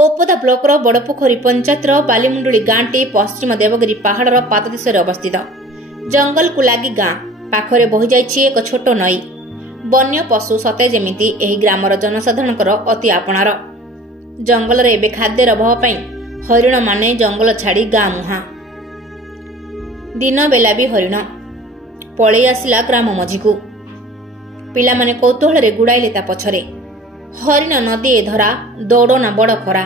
ओपदा blocker बड़पोखरी पंचायतर बालीमुंडुली गांटी पश्चिम देवगिरी पहाड़र पाददेशରେ अवस्थित। जंगल को लगी गां पाखरे बही जाइछि एक छोट नई। वन्य पशु सते जेमिति एही ग्रामर जनसाधारणकर अति आपणार। जंगल रे एबे खाद्यर अभाव पई हरिण माने जंगल छाड़ी गां मुहां। दिन बेला भी हरिण पळेई आसिला ग्राम मझीकू। पिला माने कौतूहल रे गुड़ाइले ता पछरे। हरिण नदी ए धरा दौड़ ना बड़ खरा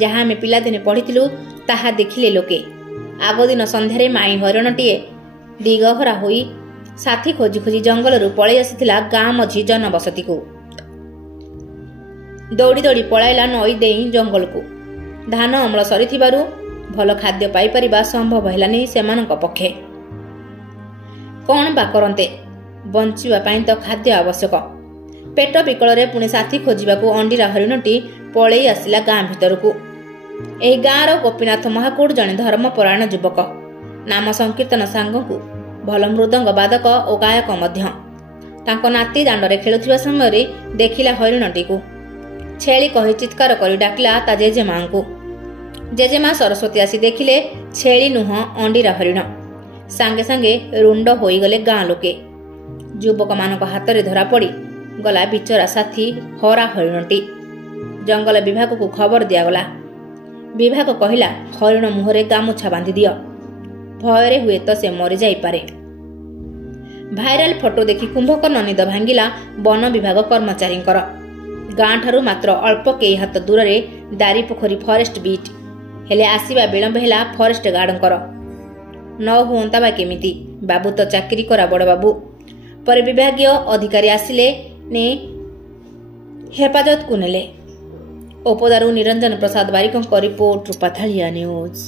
जहाँ आम पिलादिने पढ़ी ताहा देखिले लोके। आग दिन संध्यारे माई हरिणटीए दिगहरा होई साथी खोजी खोजी जंगलरू पळेई आसिथिला गां मझी जनबसती को। दौड़ी दौड़ी पळाइला नई देई जंगल को। धान अमल सरीथिबारु भल खाद्य पाई परिबा संभव हेलानी सेमानक पक्षे। कौन बा करन्ते बंचिबा पाई तो खाद्य आवश्यक। पेट बिकल पुणी साथी खोजिबाकू अंडीरा हरिणटी पळेई आसिला गां भितरकू। एही गाँर गोपीनाथ महाकूट जणे धर्मपरायण युवक। नाम संकीर्तन सांगकू भल मृदंग बादक और गायक मध्य। तांको नाती दांडरे खेलुथिबा समय देखिला हरिणटीकू। छेली कही चित्कार करी डाकिला ता जेजेमा को। जेजेमा सरस्वती आसी देखिले छेली नुह अंडीरा हरिण। सांगे सांगे रुंड होईगले गां लोके। युवक मानक हाथ में धरा पड़ी गला बिचरा साथी हरा हरिणटी। जंगल विभाग को खबर दिगला। विभाग कहला हरिण मुहरे गामुछा बांधि दियो, भयरे हुए तो से मरी जाई पारे। भाइराल फोटो देखि कुंभकर्ण निद भांगिला वन विभाग कर्मचारी। गां ठारू मात्र अल्प कई हाथ दूर रे दारीपोखरी फॉरेस्ट बीट हेले आसीबा विलंब हेला फॉरेस्ट गार्डंकर। न हुंता बा केमिति बाबू तो चाकरी करा बड़ बाबू। पर विभागीय अधिकारी आसिले ने हेफाजत को नेले। ओपदारू निरंजन प्रसाद बारिकों रिपोर्ट रूपाथालिया न्यूज।